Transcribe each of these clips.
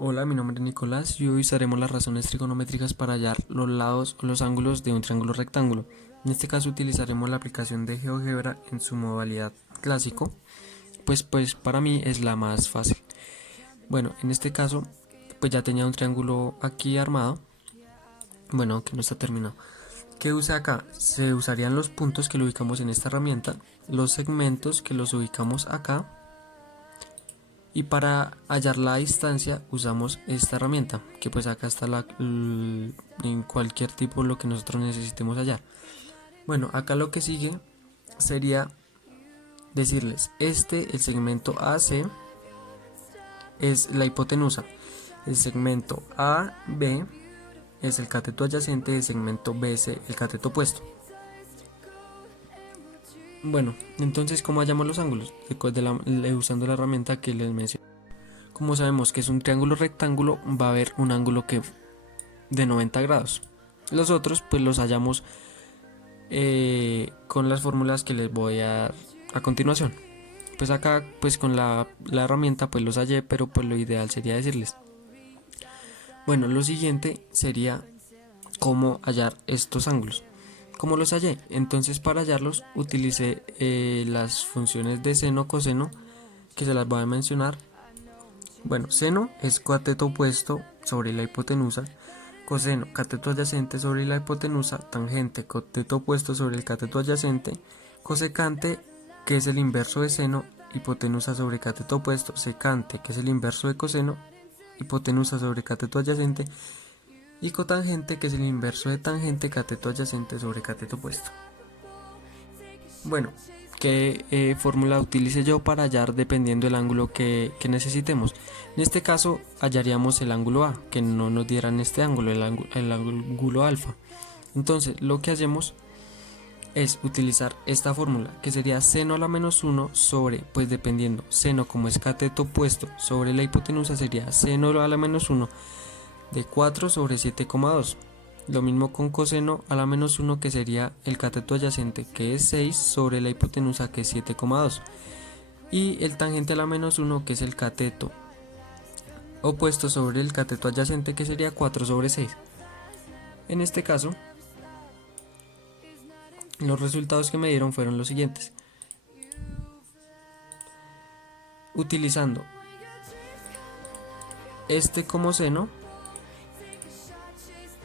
Hola, mi nombre es Nicolás y hoy usaremos las razones trigonométricas para hallar los lados o los ángulos de un triángulo rectángulo. En este caso utilizaremos la aplicación de GeoGebra en su modalidad clásico, pues para mí es la más fácil. Bueno, en este caso pues ya tenía un triángulo aquí armado, bueno, que no está terminado. ¿Qué usa acá? Se usarían los puntos que lo ubicamos en esta herramienta, los segmentos que los ubicamos acá, y para hallar la distancia usamos esta herramienta, que pues acá está en cualquier tipo lo que nosotros necesitemos hallar. Bueno, acá lo que sigue sería decirles, el segmento AC es la hipotenusa, el segmento AB es el cateto adyacente, el segmento BC el cateto opuesto. Bueno, entonces ¿cómo hallamos los ángulos? Usando la herramienta que les mencioné. Como sabemos que es un triángulo rectángulo, va a haber un ángulo que de 90 grados. Los otros pues los hallamos con las fórmulas que les voy a dar a continuación. Pues acá pues con la herramienta pues los hallé, pero pues lo ideal sería decirles. Bueno, lo siguiente sería cómo hallar estos ángulos. ¿Cómo los hallé? Entonces para hallarlos utilicé las funciones de seno, coseno, que se las voy a mencionar. Bueno, seno es cateto opuesto sobre la hipotenusa, coseno, cateto adyacente sobre la hipotenusa, tangente, cateto opuesto sobre el cateto adyacente, cosecante, que es el inverso de seno, hipotenusa sobre cateto opuesto, secante, que es el inverso de coseno, hipotenusa sobre cateto adyacente, y cotangente, que es el inverso de tangente, cateto adyacente sobre cateto opuesto. Bueno, ¿qué fórmula utilice yo para hallar dependiendo del ángulo que necesitemos? En este caso hallaríamos el ángulo A, que no nos dieran este ángulo, el ángulo alfa. Entonces lo que hacemos es utilizar esta fórmula, que sería seno a la menos 1 sobre, pues dependiendo, seno como es cateto opuesto sobre la hipotenusa sería seno a la menos 1 de 4 sobre 7,2. Lo mismo con coseno a la menos 1, que sería el cateto adyacente, que es 6 sobre la hipotenusa, que es 7,2. Y el tangente a la menos 1, que es el cateto opuesto sobre el cateto adyacente, que sería 4 sobre 6. En este caso, los resultados que me dieron fueron los siguientes. Utilizando este como seno,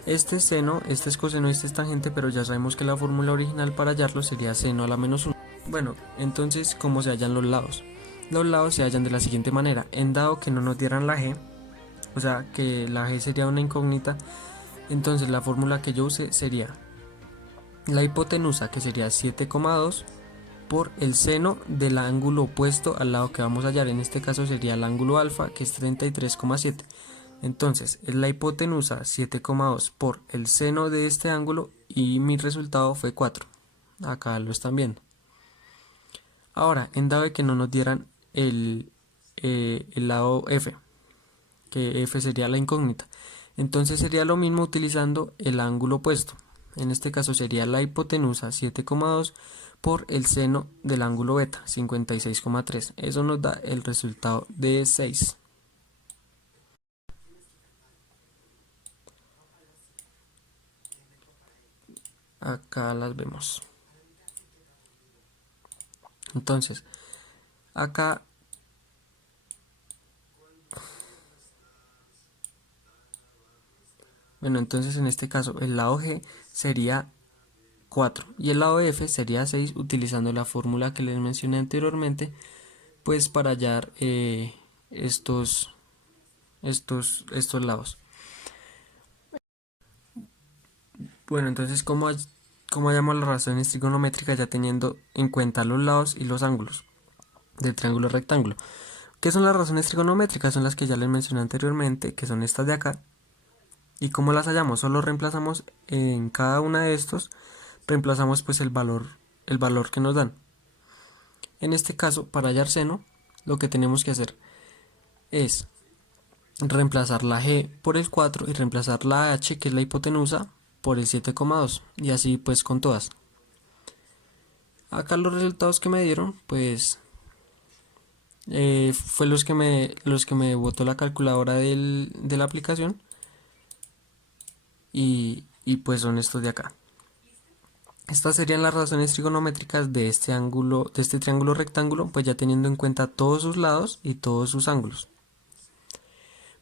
este es seno, este es coseno, este es tangente, pero ya sabemos que la fórmula original para hallarlo sería seno a la menos 1. Bueno, entonces, ¿cómo se hallan los lados? Los lados se hallan de la siguiente manera. En dado que no nos dieran la g, o sea que la g sería una incógnita, entonces la fórmula que yo use sería la hipotenusa, que sería 7,2, por el seno del ángulo opuesto al lado que vamos a hallar. En este caso sería el ángulo alfa, que es 33,7. Entonces es la hipotenusa 7,2 por el seno de este ángulo y mi resultado fue 4. Acá lo están viendo. Ahora, en dado de que no nos dieran el lado f, que f sería la incógnita, entonces sería lo mismo utilizando el ángulo opuesto. En este caso sería la hipotenusa 7,2 por el seno del ángulo beta 56,3. Eso nos da el resultado de 6. Acá las vemos. Entonces, acá, bueno, entonces en este caso el lado G sería 4 y el lado F sería 6, utilizando la fórmula que les mencioné anteriormente, pues para hallar estos lados. Bueno, entonces ¿cómo hallamos las razones trigonométricas ya teniendo en cuenta los lados y los ángulos del triángulo rectángulo? ¿Qué son las razones trigonométricas? Son las que ya les mencioné anteriormente, que son estas de acá. ¿Y cómo las hallamos? Solo reemplazamos en cada una de estos, reemplazamos pues el valor que nos dan. En este caso, para hallar seno, lo que tenemos que hacer es reemplazar la g por el 4 y reemplazar la h, que es la hipotenusa, por el 7,2, y así pues con todas. Acá los resultados que me dieron, pues fue los que me botó la calculadora de la aplicación y pues son estos de acá. Estas serían las razones trigonométricas de este ángulo, de este triángulo rectángulo, pues ya teniendo en cuenta todos sus lados y todos sus ángulos.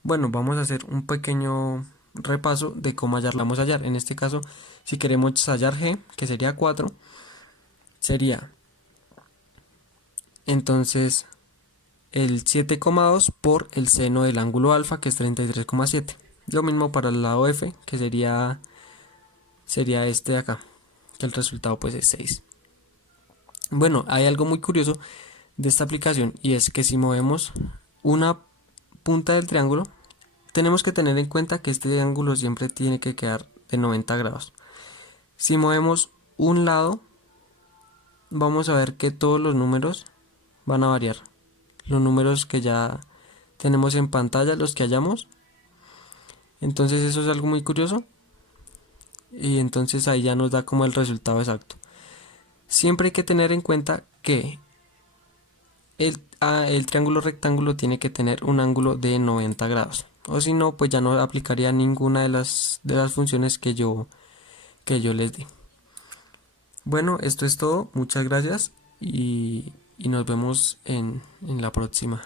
Bueno, vamos a hacer un pequeño repaso de cómo hallarla. Vamos a hallar. En este caso, si queremos hallar g, que sería 4, sería entonces el 7,2 por el seno del ángulo alfa, que es 33,7. Lo mismo para el lado f, que sería este de acá, que el resultado pues es 6. Bueno, hay algo muy curioso de esta aplicación y es que si movemos una punta del triángulo, tenemos que tener en cuenta que este ángulo siempre tiene que quedar de 90 grados. Si movemos un lado, vamos a ver que todos los números van a variar. Los números que ya tenemos en pantalla, los que hallamos. Entonces eso es algo muy curioso. Y entonces ahí ya nos da como el resultado exacto. Siempre hay que tener en cuenta que el triángulo rectángulo tiene que tener un ángulo de 90 grados. O si no, pues ya no aplicaría ninguna de las funciones que yo les di. Bueno, esto es todo. Muchas gracias y nos vemos en la próxima.